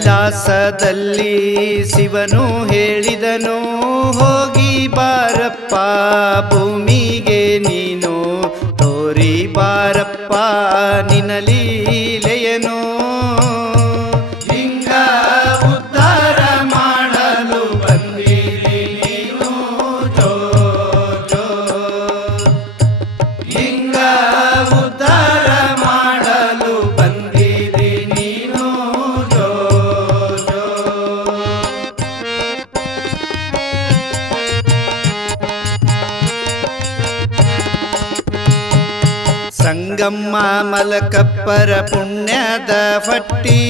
ಕೈಲಾಸದಲ್ಲಿ ಶಿವನು ಹೇಳಿದನು, ಹೋಗಿ ಬಾರಪ್ಪ ಭೂಮಿಗೆ ನೀನು, ತೋರಿ ಬಾರಪ್ಪ ನಿನ್ನ ಲೀಲೆಯನು. ಲಿಂಗ ಉದ್ಧಾರ ಮಾಡಲು ಬಂದಿರಿ ನೀನು, ಜೋ ಜೋ. ಲಿಂಗ ಉದ್ಧಾರ ಮಾಡಲು ಬಂದಿರಿ ನೀನು, ಜೋ ಜೋ. ಸಂಗಮ್ಮ ಮಲಕಪ್ಪರ ಪುಣ್ಯದ ಫಟ್ಟಿ,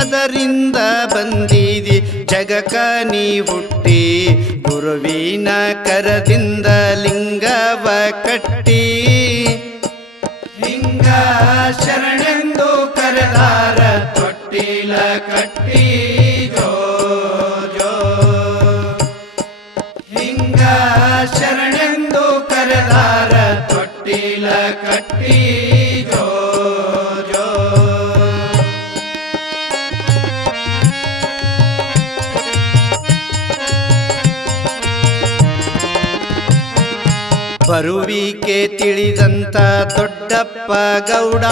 ಅದರಿಂದ ಬಂದಿದಿ ಜಗಕ ನೀ ಹುಟ್ಟಿ, ಗುರುವಿನ ಕರದಿಂದ ಲಿಂಗವ ಕಟ್ಟಿ. ಲಿಂಗ ಶರಣೆಂದು ಕರೆದಾರ ತೊಟ್ಟಿಲ ಕಟ್ಟಿ, ಜೋ ಜೋ. ಲಿಂಗ ಶರಣೆಂದು ಕರೆದಾರ ತೊಟ್ಟಿಲ ಕಟ್ಟಿ, ಜೋ ಜೋ. ಬರುವಿಕೆ ತಿಳಿದಂತ ದೊಡ್ಡಪ್ಪ ಗೌಡ,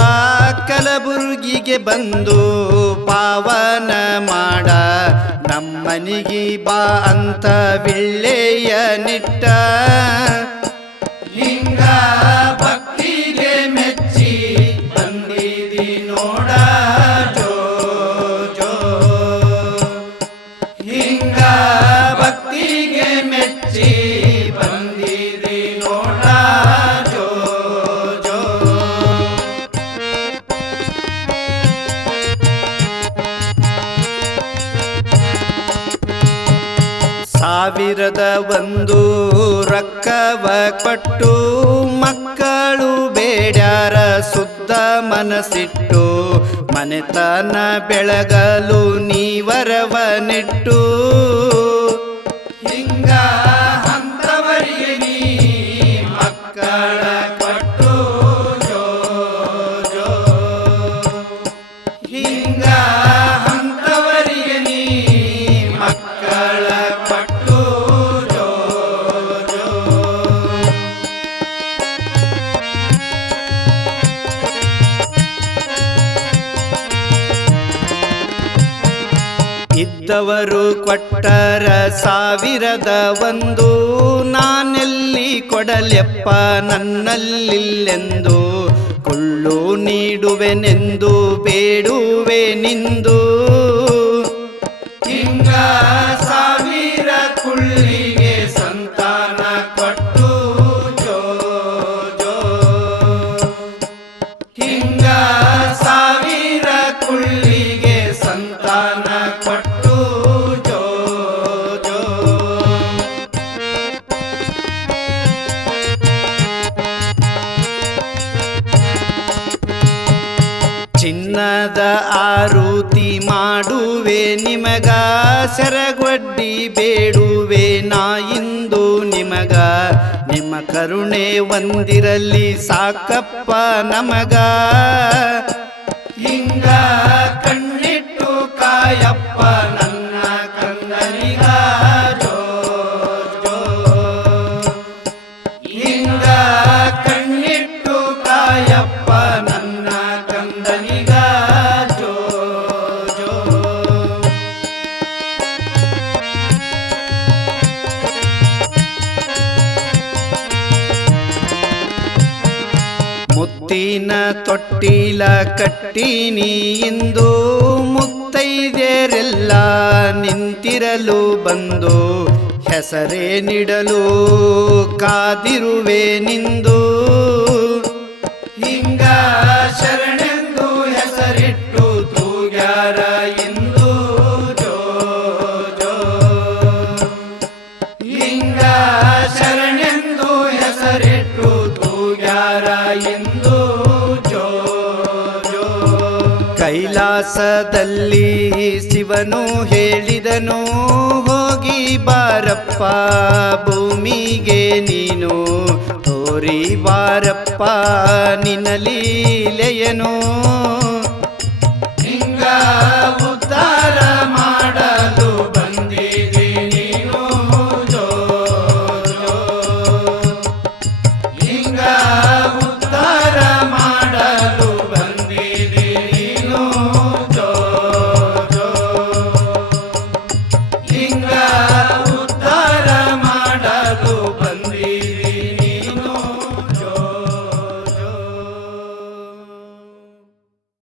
ಕಲಬುರ್ಗಿಗೆ ಬಂದು ಪಾವನ ಮಾಡ, ನಮ್ಮನಿಗೆ ಬಾ ಅಂತ ವಿಳ್ಳೆಯ ನಿಟ್ಟ. ಲಿಂಗ ಭಕ್ತಿಗೆ ಮೆಚ್ಚಿ ಬಂದಿದಿ ನೋಡ, ಜೋ ಜೋ. ಲಿಂಗ ಭಕ್ತಿಗೆ ಮೆಚ್ಚಿ ಬಂದಿದಿ ನೋಡ, ಜೋ ಜೋ. ಸಾವಿರದ ಒಂದು ರೊಕ್ಕವ ಕೊಟ್ಟು, ಮಕ್ಕಳು ಬೇಡ್ಯಾರ ಸುದ್ದ ಮನಸ್ಸಿಟ್ಟು, ಮನೆತನ ಬೆಳಗಲು ನೀವರವ ನೆಟ್ಟು. ಹಿಂಗ ಅಂತವರಿಗೆ ನೀ ಮಕ್ಕಳ ಕೊಟ್ಟು, ಜೋ ಜೋ. ಹಿಂಗ ಅಂತವರಿಗೆ ನೀ ಮಕ್ಕಳ ಕೊಟ್ಟು, ಜೋ ಜೋ. ಇದ್ದವರು ಕೊಟ್ಟರ ಸಾವಿರದ ಒಂದು, ನಾನೆಲ್ಲಿ ಕೊಡಲೆಪ್ಪ ನನ್ನಲ್ಲಿಲ್ಲೆಂದು, ಕೊಳ್ಳು ನೀಡುವೆನೆಂದು ಬೇಡುವೆ ನಿಂದು. ಹಿಂಗ ಸಾವಿರ ಕುಳ್ಳಿಗೆ ಸಂತಾನ ಕೊಟ್ಟು, ಜೋ ಜೋ. ಹಿಂಗ ಸಾವಿರ ಕುಳ್ಳಿಗೆ ಸಂತಾನ ಕೊಟ್ಟು, ಜೋ ಜೋ. ಚಿನ್ನದ ಆರುತಿ ಮಾಡುವೆ ನಿಮಗ, ಸೆರಗೊಡ್ಡಿ ಬೇಡುವೆ ನಾ ಇಂದು ನಿಮಗ, ನಿಮ್ಮ ಕರುಣೆ ಒಂದಿರಲಿ ಸಾಕಪ್ಪ ನಮಗ. ಹಿಂಗ ಕಣ್ಣಿಟ್ಟು ಕಾಯಪ್ಪ ನನ್ನ ಕಂದನಿಗ, ಜೋ ಜೋ. ಹಿಂಗ ಕಣ್ಣಿಟ್ಟು ಕಾಯಪ್ಪ ನನ್ನ ಕಂದನಿಗ, ಜೋ ಜೋ. ಮುತ್ತಿನ ತೊಟ್ಟಿಲ ಕಟ್ಟಿನಿ ಇಂದು, ಮುತ್ತೈದೆಯರೆಲ್ಲ ನಿಂತಿರಲು ಬಂದು, ಹೆಸರೇ ನೀಡಲು ಕಾದಿರುವೆ ನಿಂದು. ಹಿಂಗ ಶರಣೆಂದು ಹೆಸರಿಟ್ಟು ತೂಗ್ಯಾರ ಇಂದು, ಜೋ ಜೋ. ಹಿಂಗ ಶರಣೆಂದು ಹೆಸರಿಟ್ಟು ತೂಗ್ಯಾರ ಇಂದು, ಜೋ ಜೋ. ಕೈಲಾಸದಲ್ಲಿ ಶಿವನು ಹೇಳಿದನು ಹೋಗಿ ಬಾರಪ್ಪ ಭೂಮಿಗೆ ನೀನು ತೋರಿ ಬಾರಪ್ಪ ನಿನ್ನ ಲೀಲೆಯನು ಹಿಂಗ ಉದ್ಧಾರ